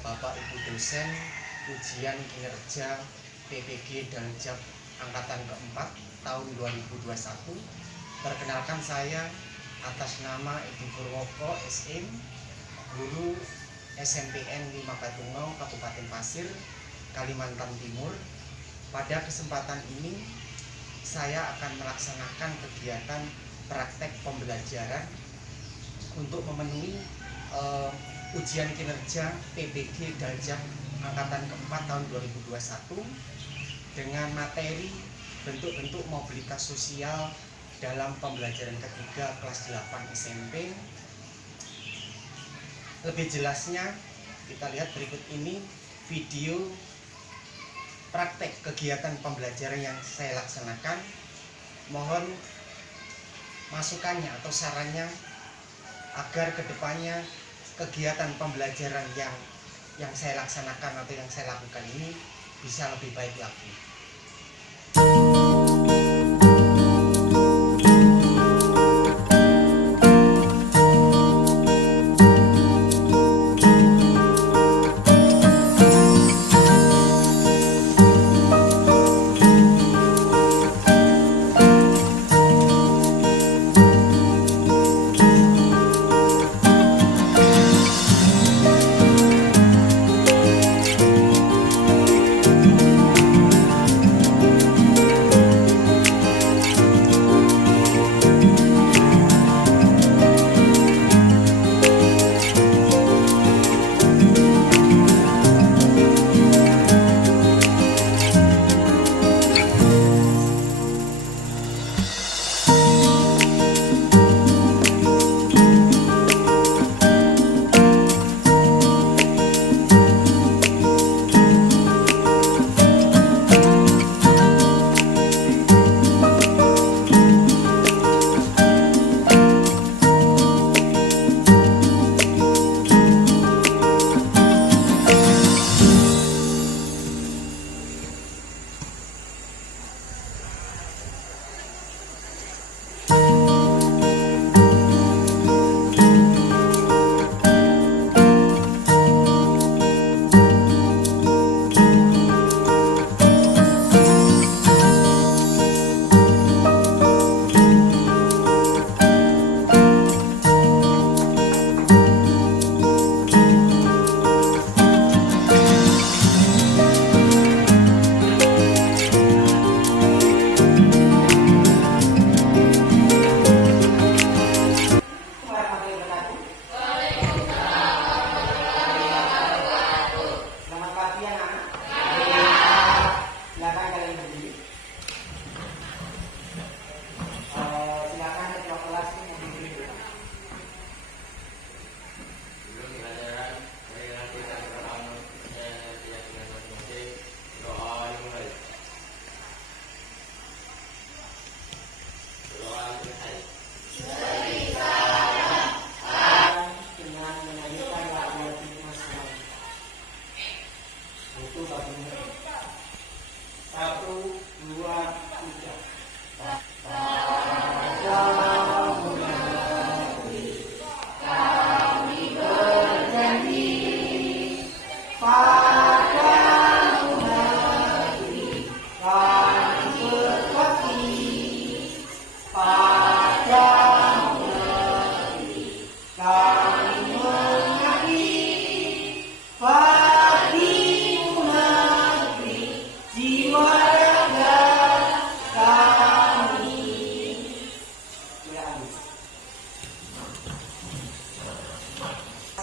Bapak Ibu dosen ujian kinerja PPG Daljab angkatan keempat tahun 2021. Perkenalkan, saya atas nama Edi Purwoko SM, guru SMPN 5 Batungau, Kabupaten Pasir, Kalimantan Timur. Pada kesempatan ini saya akan melaksanakan kegiatan praktek pembelajaran untuk memenuhi ujian kinerja PPG Daljab angkatan keempat tahun 2021 dengan materi bentuk-bentuk mobilitas sosial dalam pembelajaran ketiga kelas 8 SMP. Lebih jelasnya kita lihat berikut ini video praktek kegiatan pembelajaran yang saya laksanakan. Mohon masukannya atau sarannya agar kedepannya kegiatan pembelajaran yang saya laksanakan atau yang saya lakukan ini bisa lebih baik lagi.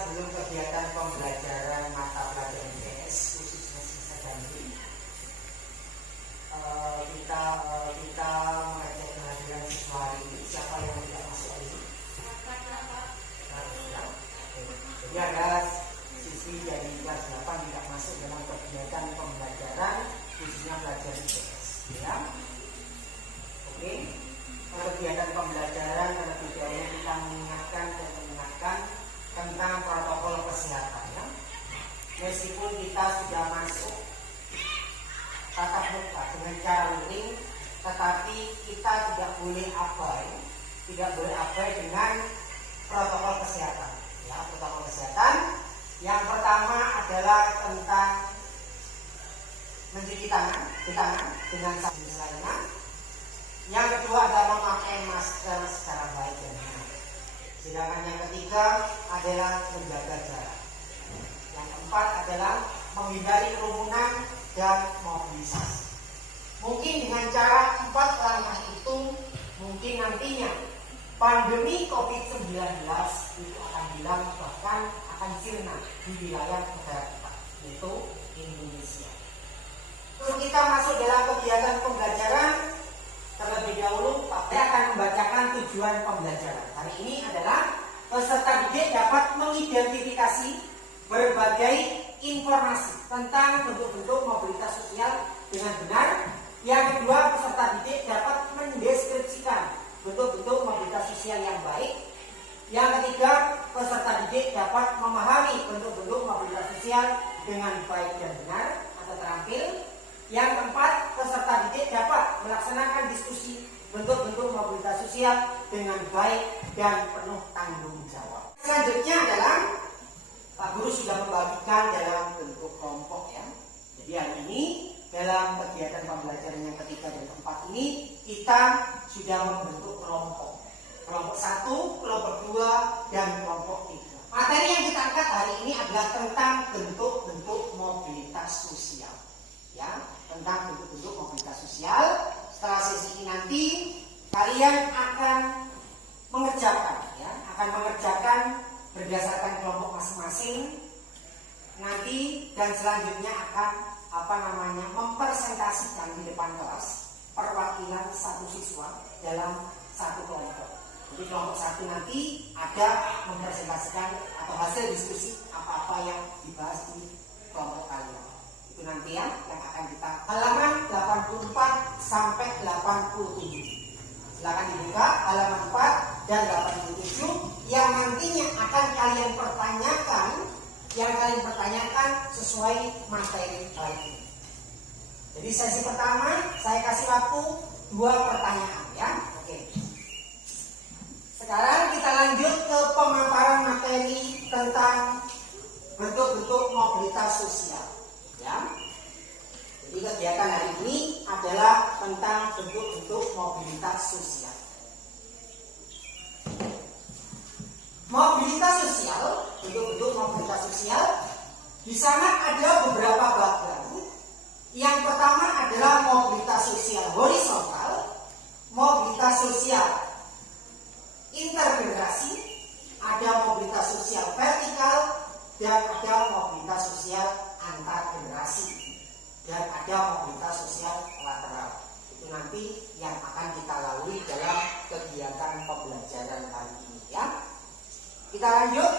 Sebelum kegiatan pembelajaran mata pelajaran IPS khususnya sisa ganti, kita mengecek kehadiran siswa hari ini. Siapa yang tidak masuk hari ini? Jadi ada sisi dari kelas 8 tidak masuk dalam kegiatan pembelajaran khususnya pelajaran IPS. Ya, oke. Kegiatan pembelajaran terlebih dahulu kita mengingatkan tentang protokol kesehatan, ya. Meskipun kita sudah masuk tatap muka dengan cara luring, tetapi kita tidak boleh abai dengan protokol kesehatan. Ya, protokol kesehatan yang pertama adalah tentang mencuci tangan, dengan sabun lainnya. Yang kedua adalah memakai masker secara baik dan benar. Sedangkan yang ketiga adalah menjaga jarak. Yang keempat adalah menghindari kerumunan dan mobilisasi. Mungkin dengan cara 4 langkah itu, mungkin nantinya pandemi COVID-19 itu akan hilang, bahkan akan sirna di wilayah negara kita, yaitu Indonesia. Sebelum kita masuk dalam kegiatan pembelajaran, terlebih dahulu Pak saya akan membacakan tujuan pembelajaran. Hari ini adalah peserta didik dapat mengidentifikasi berbagai informasi tentang bentuk-bentuk mobilitas sosial dengan benar. Yang kedua, peserta didik dapat mendeskripsikan bentuk-bentuk mobilitas sosial yang baik. Yang ketiga, peserta didik dapat memahami bentuk-bentuk mobilitas sosial dengan baik dan benar atau terampil. Yang keempat, peserta didik dapat melaksanakan diskusi bentuk-bentuk mobilitas sosial dengan baik dan penuh tanggung jawab. Selanjutnya adalah Pak Guru sudah membagikan dalam bentuk kelompok ya. Jadi hari ini dalam kegiatan pembelajaran yang ketiga dan keempat ini kita sudah membentuk kelompok. Kelompok 1, kelompok 2, dan kelompok 3. Materi yang kita angkat hari ini adalah tentang bentuk-bentuk mobilitas sosial. Ya, tentang bentuk-bentuk mobilitas sosial. Setelah sesi ini nanti kalian akan mengerjakan berdasarkan kelompok masing-masing nanti, dan selanjutnya akan mempresentasikan di depan kelas perwakilan satu siswa dalam satu kelompok. Jadi kelompok 1 nanti ada mempresentasikan atau hasil diskusi apa-apa yang dibahas di kelompok kalian. Itu nanti yang akan kita halaman 84 sampai 87. Silakan dibuka halaman 4 dan 87 yang nantinya akan kalian pertanyakan sesuai materi kalian ini. Jadi sesi pertama saya kasih waktu 2 pertanyaan ya. Oke. Sekarang kita lanjut ke pemaparan materi tentang bentuk-bentuk mobilitas sosial ya. Jadi kegiatan hari ini adalah tentang bentuk-bentuk mobilitas sosial. Mobilitas sosial, bentuk-bentuk mobilitas sosial, di sana ada beberapa bagian. Yang pertama adalah mobilitas sosial horizontal, mobilitas sosial intergenerasi, ada mobilitas sosial vertikal, dan ada mobilitas sosial antar generasi, dan ada mobilitas sosial lateral. Itu nanti yang akan kita lalui dalam kegiatan pembelajaran hari ini ya. Kita lanjut.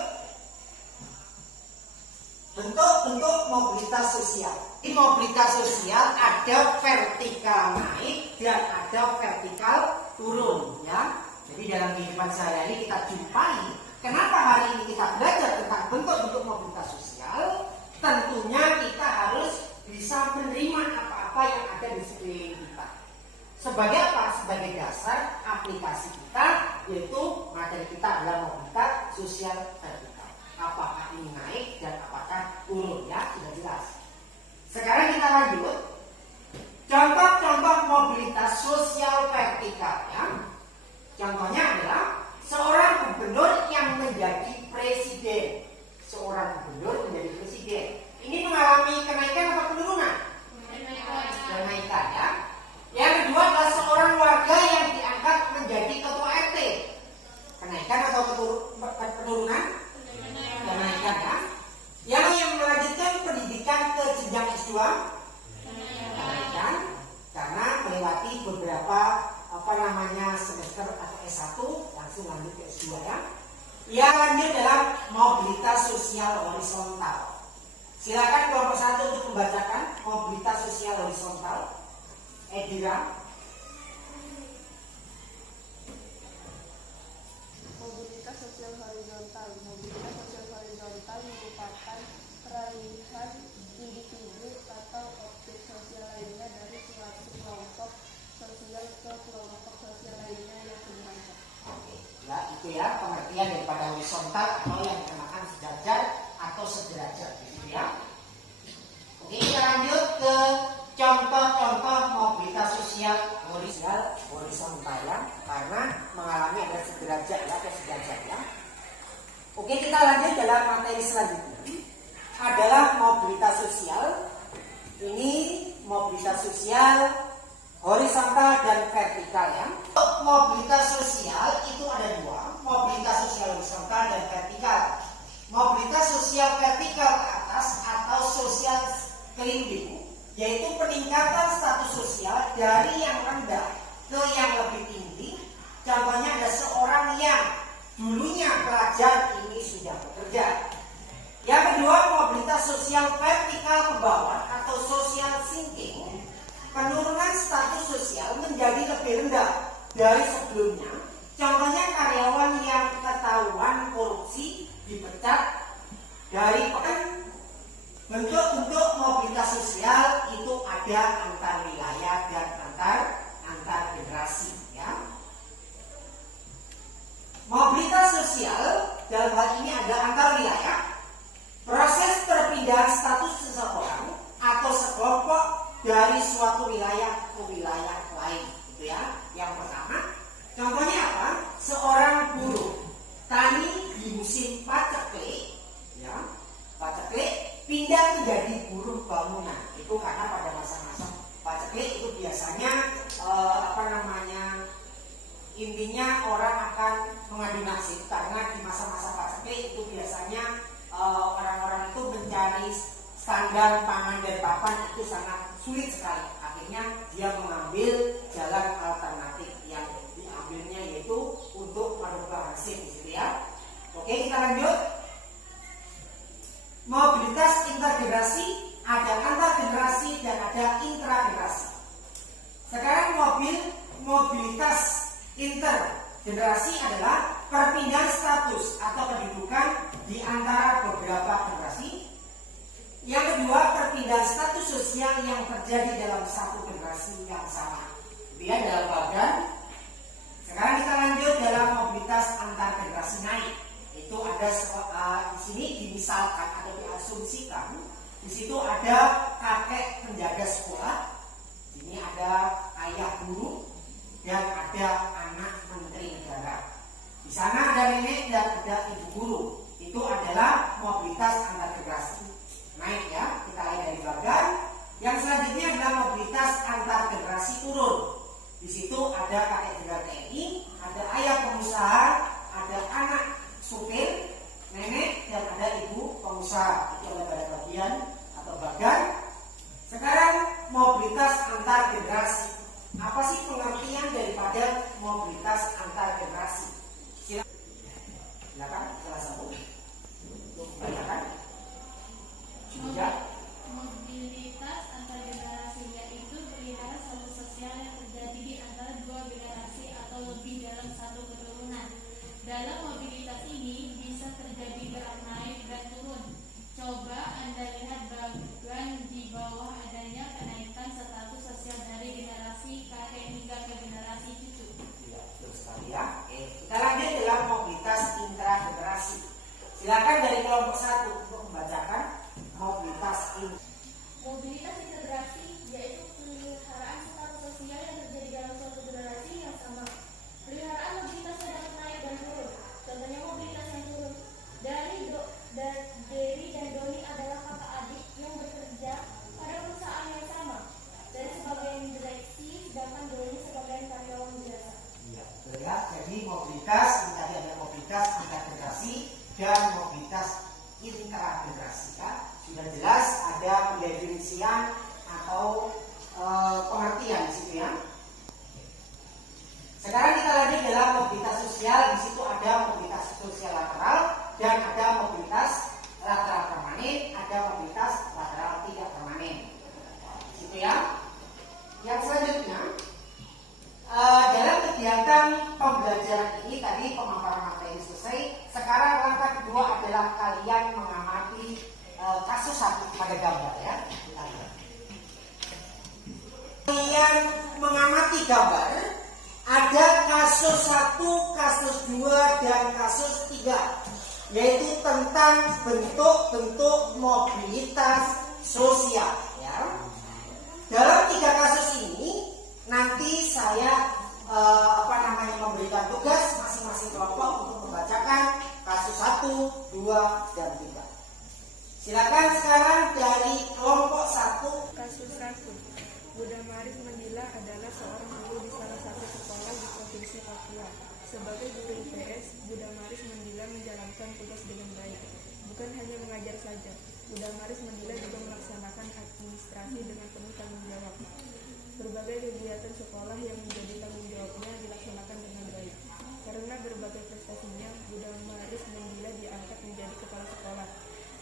Bentuk-bentuk mobilitas sosial. Di mobilitas sosial ada vertikal naik dan ada vertikal turun ya. Jadi dalam kehidupan sehari-hari kita jumpai. Kenapa hari ini kita belajar tentang bentuk-bentuk mobilitas sosial? Tentunya kita harus bisa menerima apa-apa yang ada di sekeliling kita. Sebagai apa? Sebagai dasar aplikasi kita, yaitu materi kita adalah mobilitas sosial vertikal. Apakah ini naik dan apakah turun ya, sudah jelas. Sekarang kita lanjut. Contoh-contoh mobilitas sosial vertikal ya. Contohnya adalah seorang gubernur yang menjadi presiden. Seorang gubernur menjadi presiden. Ini mengalami kenaikan atau penurunan? Kenaikan ya. Yang kedua adalah seorang warga yang diangkat menjadi ketua RT. Kenaikan atau penurunan? Kenaikan ya. Yang melanjutkan pendidikan ke jenjang S2? Kenaikan, karena melewati beberapa semester atau S1 langsung lanjut ke S2 ya. Yang lanjut dalam mobilitas sosial horizontal. Silakan kelompok 1 untuk membacakan mobilitas sosial horizontal. Edira. Mobilitas sosial horizontal. Mobilitas sosial horizontal merupakan peralihan individu atau objek sosial lainnya dari suatu kelompok sosial ke kelompok sosial lainnya yang sederhana. Oke, ya itu ya pengertian daripada horizontal atau yang dinamakan sejajar atau sederajat, gitu ya. dalam materi selanjutnya adalah mobilitas sosial. Ini mobilitas sosial horizontal dan vertikal ya. Untuk mobilitas sosial itu ada dua, mobilitas sosial horizontal dan vertikal. Mobilitas sosial vertikal ke atas atau social climbing, yaitu peningkatan status sosial dari yang rendah ke yang lebih tinggi. Contohnya ada seorang yang dulunya pelajar ini sudah bekerja. Yang kedua, mobilitas sosial vertikal ke bawah atau social sinking, penurunan status sosial menjadi lebih rendah dari sebelumnya. Contohnya karyawan yang ketahuan korupsi dipecat dari bentuk-bentuk mobilitas sosial itu ada antar wilayah dan antar generasi ya. Mobilitas sosial dalam hal ini ada antar wilayah, proses perpindahan status seseorang atau sekelompok dari suatu wilayah ke wilayah lain, gitu ya. Yang pertama, contohnya apa? Seorang buruh tani di musim paceklik, ya, paceklik pindah menjadi buruh bangunan. Itu karena pada masa-masa paceklik itu biasanya intinya orang akan mengadu nasib, karena di masa-masa paceklik itu biasanya orang-orang itu mencari sandang, pangan dan papan itu sangat sulit sekali. Akhirnya dia mengambil jalan alternatif yang diambilnya yaitu untuk merubah nasib, gitu ya. Oke, kita lanjut. Mobilitas intergenerasi, ada antar generasi dan ada intragenerasi. Sekarang mobilitas intergenerasi adalah perpindahan status atau kedudukan di antara beberapa generasi. Yang kedua, perpindahan status sosial yang terjadi dalam satu generasi yang sama. Dia dalam bagian. Sekarang kita lanjut dalam mobilitas antar generasi naik. Itu ada di sini dimisalkan atau diasumsikan. Di situ ada kakek penjaga sekolah. Ini ada ayah guru dan ada anak menteri negara. Di sana ada nenek dan ada ibu guru. Itu adalah mobilitas antar generasi naik ya. Kita lihat dari bagian. Yang selanjutnya adalah mobilitas antar generasi turun. Di situ ada kakek jenderal TNI, ada ayah pengusaha, ada anak supir, nenek, dan ada ibu pengusaha. Itu adalah bagian atau bagian. Sekarang mobilitas antar generasi. Apa sih pengertian daripada mobilitas antar generasi? Silakan salah satu untuk membacakan. Mobilitas antar generasi yaitu perihal suatu sosial yang terjadi di antara dua generasi atau lebih dalam satu keturunan. Dalam mobilitas ini bisa terjadi gerak naik dan turun. Coba Anda lihat bagian di bawah adanya kenaikan status sosial dari generasi kakek hingga ke generasi cucu. Ya, betul sekali ya. Oke, kita lanjut dalam mobilitas intragenerasi. Silakan dari kelompok 1 untuk membacakan mobilitas Mobilitas integrasi yaitu peliharaan status sosial yang terjadi dalam suatu generasi yang sama. Peliharaan mobilitas yang dapat naik dan turun. Contohnya mobilitas yang turun. Dery dan Doni adalah kakak adik yang bekerja pada perusahaan yang sama. Dery sebagai direksi, sedangkan Doni sebagai karyawan biasa. Iya, betul ya. Jadi mobilitas, tadi ada mobilitas antar generasi dan mobilitas intragenerasi ya. Sudah jelas ada pendefinisian atau pengertian di situ ya. Sekarang kita lanjut dalam mobilitas sosial. Di situ ada mobilitas sosial lateral dan ada mobilitas lateral permanen, ada mobilitas lateral tidak permanen. Di situ ya. Yang selanjutnya dalam kegiatan pembelajaran ini tadi pemaparan materi selesai. Sekarang langkah kedua adalah kalian mengamati kasus satu pada gambar ya. Kita lihat. Kalian mengamati gambar, ada kasus 1, kasus 2, dan kasus 3, yaitu tentang bentuk-bentuk mobilitas sosial ya. Dalam 3 kasus ini nanti saya memberikan tugas masing-masing kelompok untuk membacakan kasus 1, 2, dan 3. Silakan sekarang dari kelompok 1. Kasus 1. Budha Maris Mandila adalah seorang guru di salah satu sekolah di Provinsi Papua. Sebagai guru IPS, Budha Maris Mandila menjalankan tugas dengan baik. Bukan hanya mengajar saja, Budha Maris Mandila juga melaksanakan administrasi dengan penuh tanggung jawab. Berbagai kegiatan sekolah yang menjadi tanggung jawabnya dilaksanakan dengan baik. Karena berbagai prestasinya, Budha Maris Mandila diangkat menjadi kepala sekolah.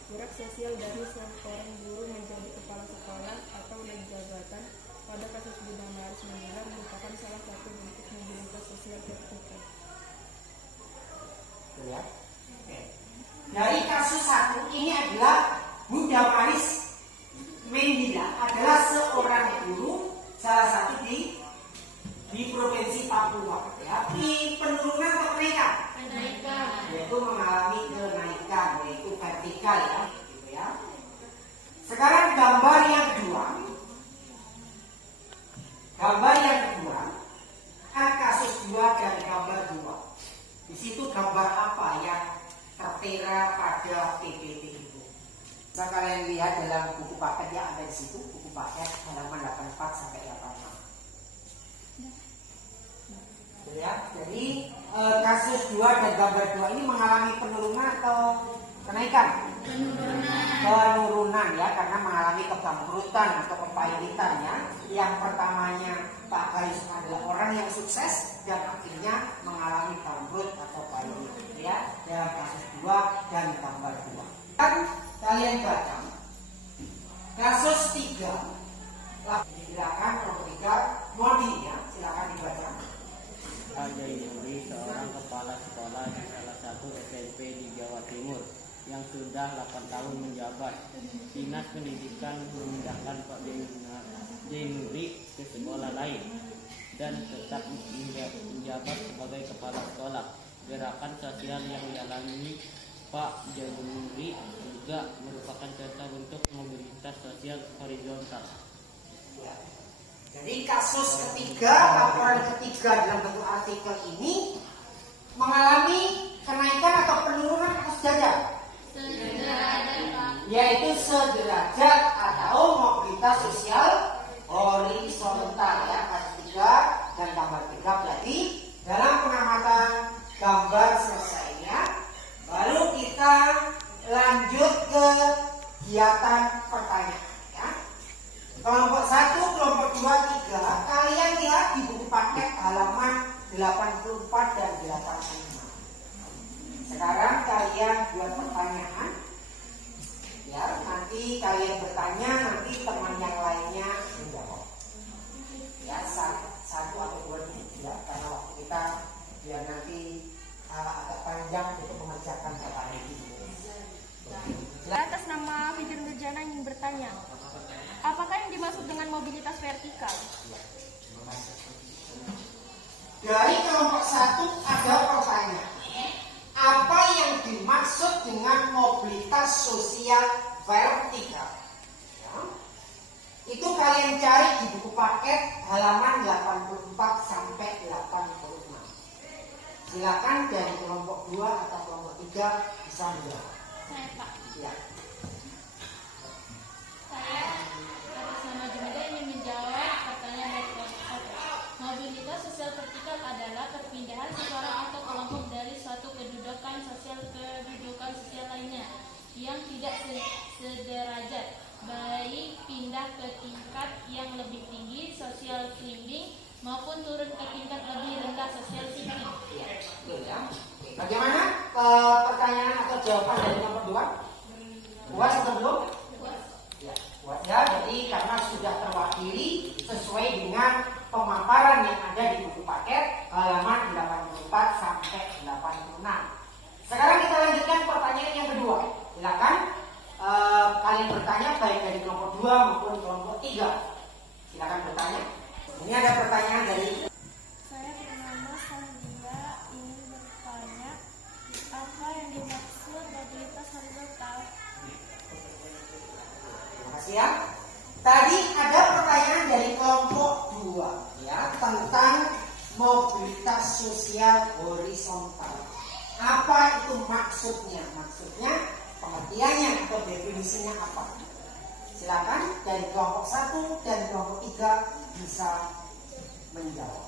Gerak sosial dari seorang guru menjadi kepala sekolah atau naik jabatan pada kasus Budha Maris Mandila merupakan salah satu bentuk mobilitas sosial vertikal. Ya. Oke. Dari kasus 1 ini adalah Budha Maris Mandila adalah seorang guru salah satu di Provinsi Papua. Ya. Di penurunan atau kenaikan? Kenaikan. Yaitu mengalami kenaikan, yaitu vertikal ya. Gitu ya. Sekarang gambar yang kedua. Gambar yang kedua, kasus 2 dan gambar 2. Di situ gambar apa yang tertera pada PPT itu? Bisa kalian lihat dalam buku paket yang ada di situ, buku paket halaman 84 sampai 86. Ya, jadi kasus 2 dan gambar 2 ini mengalami penurunan atau kenaikan? Penurunan ya, karena mengalami kebangkrutan atau kepailitan ya. Yang pertamanya Pak Gayus adalah orang yang sukses dan akhirnya mengalami bangkrut atau pailit ya, dalam kasus 2 dan gambar 2. Dan kalian baca kasus 3. Silakan nomor 3 Modi ya, silakan dibaca. Pak Jainuri, seorang kepala sekolah di salah satu SMP di Jawa Timur yang sudah 8 tahun menjabat. Dinas Pendidikan memindahkan Pak Jainuri ke sekolah lain dan tetap menjabat sebagai kepala sekolah. Gerakan sosial yang dialami Pak Jainuri juga merupakan contoh bentuk mobilitas sosial horizontal. Ya. Jadi kasus ketiga, laporan ketiga dalam bentuk artikel ini mengalami kenaikan atau penurunan atau sejajar? Sederajat, Pak. Yaitu sederajat atau mobilitas sosial horizontal ya, kasus 3 dan gambar 3. Berarti dalam pengamatan gambar selesainya, baru kita lanjut ke kegiatan pertanyaan ya. Kelompok 1, kelompok 2, 3. Kalian lihat di buku paket halaman 84 dan 85. Sekarang kalian buat pertanyaan. Ya, nanti kalian bertanya, nanti teman yang lainnya menjawab. Ya, satu atau dua ya, karena waktu kita biar nanti agak panjang untuk mengerjakan pertanyaan ini. Atas nama Fidrin Nurjana ingin bertanya, apakah yang dimaksud dengan mobilitas vertikal? Dari kelompok 1 ada pertanyaan. Apa yang dimaksud dengan mobilitas sosial vertikal? Ya. Itu kalian cari di buku paket halaman 84 sampai 86. Silakan dari kelompok 2 atau kelompok 3 bisa menjawab. Saya, Pak. Ya. Saya atas nama juga ingin menjawab pertanyaan dari kelompok 1. Mobilitas sosial vertikal adalah perpindahan seseorang atau kelompok dari suatu kedudukan sosial ke kedudukan sosial lainnya yang tidak sederajat, baik pindah ke tingkat yang lebih tinggi social climbing maupun turun ke tingkat lebih rendah social sinking. Ya, betul ya. Oke, bagaimana pertanyaan atau jawaban dari nomor 2? Puas atau belum? Ya, puas ya. Jadi karena sudah terwakili sesuai dengan pemaparan yang ada di buku paket halaman 84 sampai 86. Sekarang kita lanjutkan pertanyaan yang kedua. Silakan kalian bertanya baik dari kelompok 2 maupun kelompok 3. Silakan bertanya. Ini ada pertanyaan dari Saya bernama Sandra ingin bertanya, apa yang dimaksud mobilitas horizontal? Terima kasih ya. Tadi ada pertanyaan dari kelompok 2 ya, tentang mobilitas sosial horizontal. Apa itu maksudnya? Maksudnya pengertiannya atau definisinya apa? Silakan dari kelompok 1 dan kelompok 3 bisa menjawab.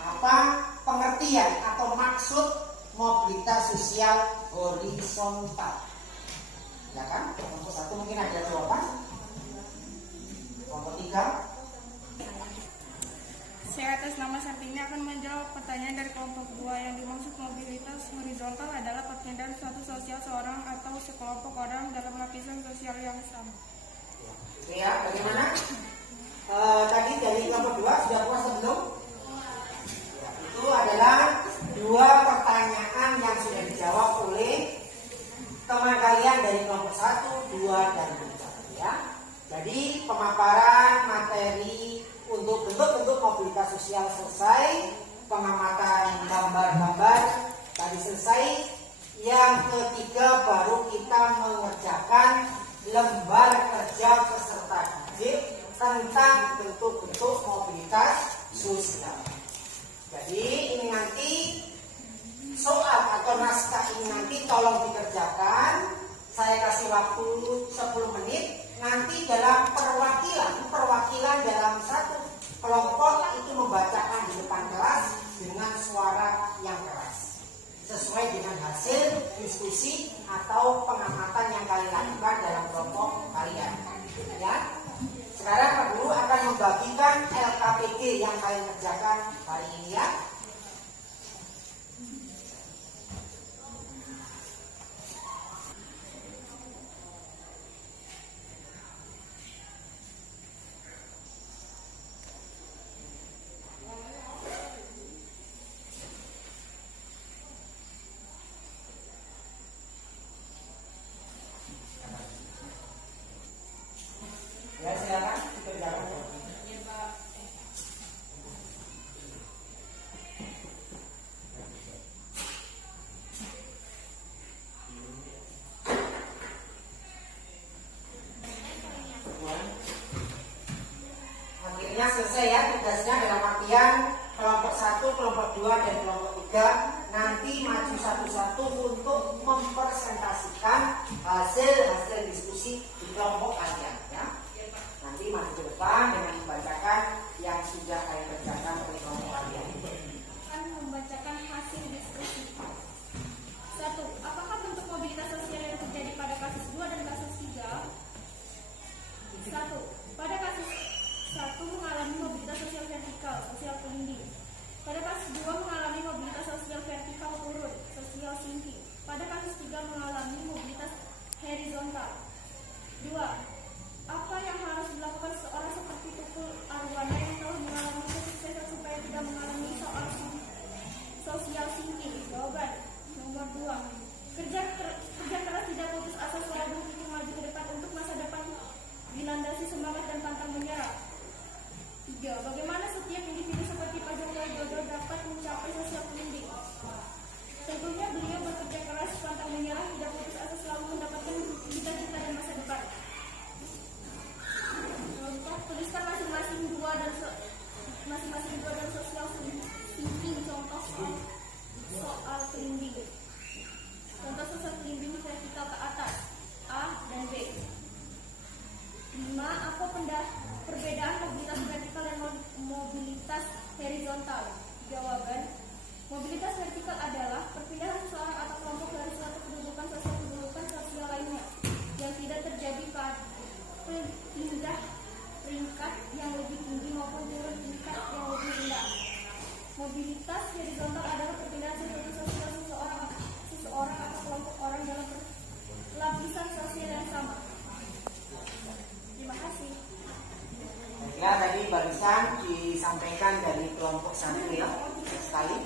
Apa pengertian atau maksud mobilitas sosial horizontal? Silakan, kelompok 1 mungkin ada jawaban. Kelompok 3. Saya atas nama Sartini akan menjawab pertanyaan dari kelompok 2. Yang dimaksud mobilitas horizontal adalah perpindahan status sosial seorang atau sekelompok orang dalam lapisan sosial yang sama. Oke ya, bagaimana? Tadi dari kelompok 2 sudah puas atau belum? Ya, itu adalah 2 pertanyaan yang sudah dijawab oleh teman kalian dari kelompok 1, 2, dan 3 ya. Jadi pemaparan materi untuk bentuk-bentuk mobilitas sosial selesai, pengamatan gambar-gambar tadi selesai. Yang ketiga baru kita mengerjakan lembar kerja peserta didik tentang bentuk-bentuk mobilitas sosial. Jadi ini nanti soal atau naskah ini nanti tolong dikerjakan. Saya kasih waktu 10 menit. Nanti dalam perwakilan dalam satu kelompok itu membacakan di depan kelas dengan suara yang keras sesuai dengan hasil diskusi atau pengamatan yang kalian lakukan dalam kelompok kalian ya. Sekarang Pak Guru akan membagikan LKPD yang kalian kerjakan hari ini ya. Ya silakan dikerjakan. Akhirnya selesai ya tugasnya dalam artian kelompok 1, kelompok 2, dan kelompok 3 nanti maju satu-satu untuk mempresentasikan hasil diskusi di kelompok kalian ya. Nanti maju ke depan dengan membacakan yang sudah kalian kerjakan oleh kelompok kalian. Akan membacakan hasil diskusi. 1. Apakah bentuk mobilitas sosial yang terjadi pada kasus 2 dan kasus 3? 1. Pada kasus 1 mengalami mobilitas sosial vertikal, sosial pelindung. Pada kasus 2 mengalami mobilitas sosial vertikal turun, sosial sinking. Pada kasus 3 mengalami mobilitas horizontal. 2. Apa yang harus dilakukan seorang seperti Tukul Arwana yang telah mengalami kesuksesan supaya tidak mengalami soal sosial sinking? Jawaban nomor 2. Kerja keras tidak putus asa selalu berpikir maju ke depan untuk masa depan dilandasi semangat dan pantang menyerah. 3. Bagaimana setiap individu seperti Pak Joko Widodo dapat mencapai sosial pelindung? Tentunya beliau bekerja keras, pantang menyerah, tidak putus asa selalu mendapatkan cita-cita dan masa depan. 4. Tuliskan masing-masing dua dan sosial thinking contoh soal pelindung. Contoh sosial pelindung vertikal ke atas A dan B. 5. Apa perbedaan mobilitas vertikal dan mobilitas horizontal? Jawaban, mobilitas vertikal adalah perpindahan seseorang atau kelompok dari suatu kedudukan sosial lainnya yang tidak terjadi pada pindah peringkat yang lebih tinggi maupun turun tingkat yang lebih rendah. Mobilitas horizontal adalah perpindahan status sosial seseorang atau kelompok orang dalam lapisan sosial yang sama. Terima kasih. Ya tadi barusan disampaikan dari kelompok 1 ya sekali.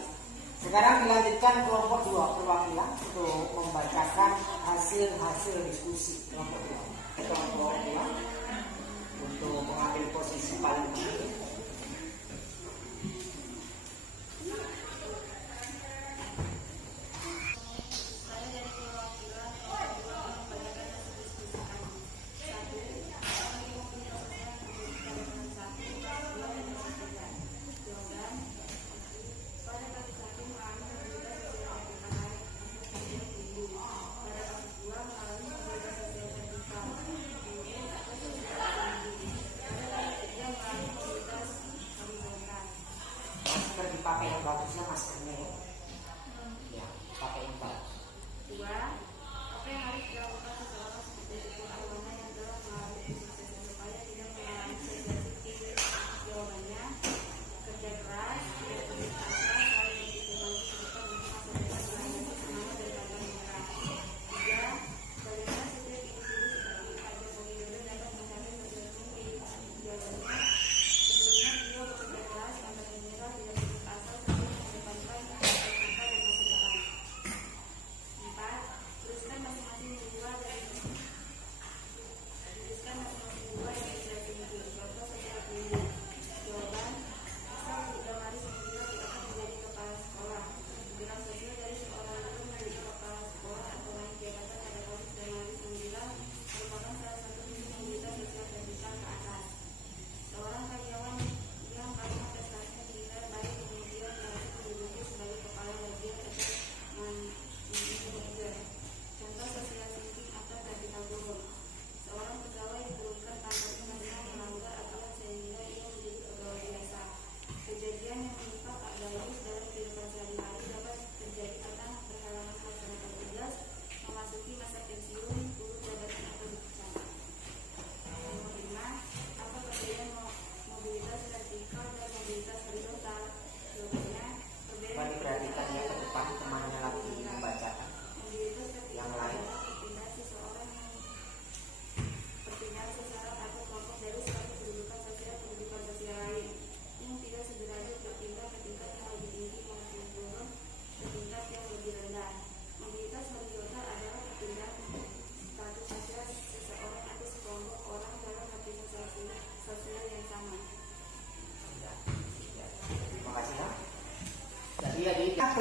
Sekarang dilanjutkan kelompok 2 perwakilan untuk membacakan hasil diskusi kelompok 2. Kelompok 2 untuk mengambil posisi paling tinggi.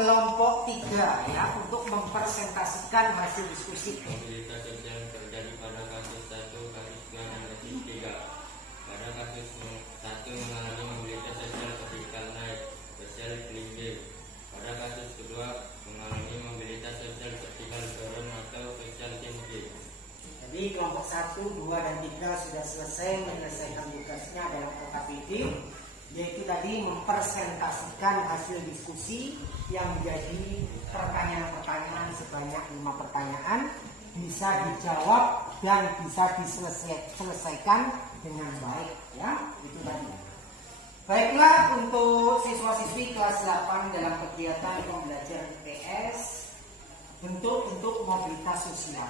kelompok 3 ya untuk mempresentasikan hasil diskusi. Mobilitas sosial terjadi pada kasus 1, kasus 2, dan kasus 3. Pada kasus 1 mengalami mobilitas sosial vertikal naik, sosial climbing. Pada kasus kedua mengalami mobilitas sosial vertikal turun atau sosial tinggi. Jadi kelompok 1, 2, dan 3 sudah selesai menyelesaikan tugasnya dalam KKPD, yaitu tadi mempresentasikan hasil diskusi yang menjadi pertanyaan-pertanyaan sebanyak 5 pertanyaan, bisa dijawab dan bisa diselesaikan dengan baik ya, itu tadi. Baiklah, untuk siswa-siswi kelas 8 dalam kegiatan pembelajaran IPS bentuk mobilitas sosial.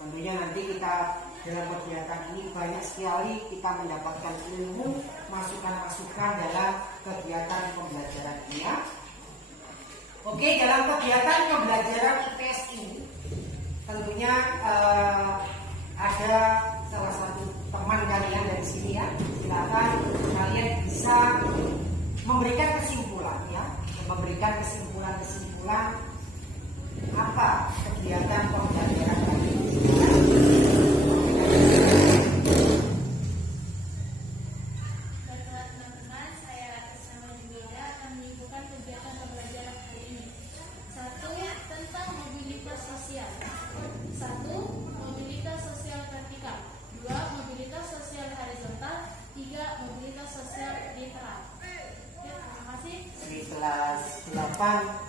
Tentunya nanti kita dalam kegiatan ini banyak sekali kita mendapatkan ilmu, masukan-masukan dalam kegiatan pembelajaran ini ya. Oke, dalam kegiatan pembelajaran IPS ini tentunya ada salah satu teman kalian dari sini ya. Silakan kalian bisa memberikan kesimpulan ya, memberikan kesimpulan apa kegiatan pembelajaran kali ini. Baiklah teman-teman, saya Ratisna Majidilda akan menyimpulkan kegiatan pembelajaran hari ini. 1. Tentang mobilitas sosial. 1. Mobilitas sosial vertikal. 2. Mobilitas sosial horizontal. 3. Mobilitas sosial literal. Ya, terima kasih. Di kelas 8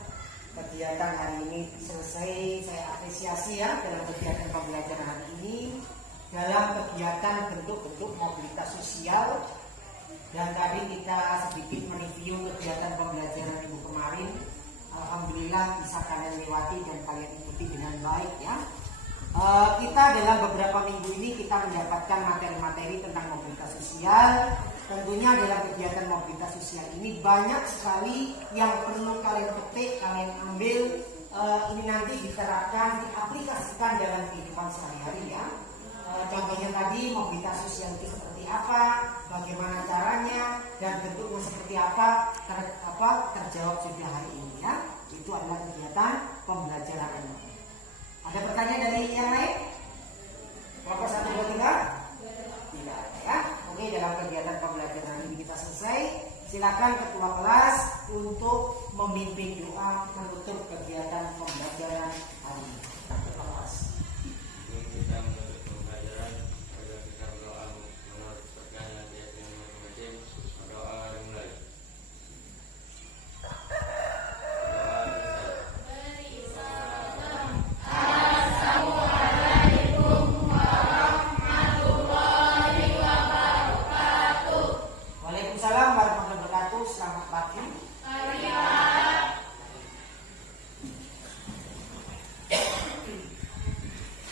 kegiatan hari ini selesai. Saya apresiasi ya dalam kegiatan pembelajaran hari ini, dalam kegiatan bentuk-bentuk mobilitas sosial. Dan tadi kita sedikit mereview kegiatan pembelajaran minggu kemarin. Alhamdulillah bisa kalian lewati dan kalian ikuti dengan baik ya. Kita dalam beberapa minggu ini kita mendapatkan materi-materi tentang mobilitas sosial. Tentunya dalam kegiatan mobilitas sosial ini banyak sekali yang perlu kalian petik, kalian ambil. Ini nanti diterapkan, diaplikasikan dalam kehidupan sehari-hari ya. Contohnya tadi mobilitas sosial itu seperti apa, bagaimana caranya, dan bentuknya seperti apa, terjawab sudah hari ini ya. Itu adalah kegiatan pembelajaran ini. Ada pertanyaan dari yang lain? Kelompok 1, 2, 3? Tidak ada ya. Oke, dalam kegiatan pembelajaran ini kita selesai. Silakan ketua kelas untuk memimpin doa.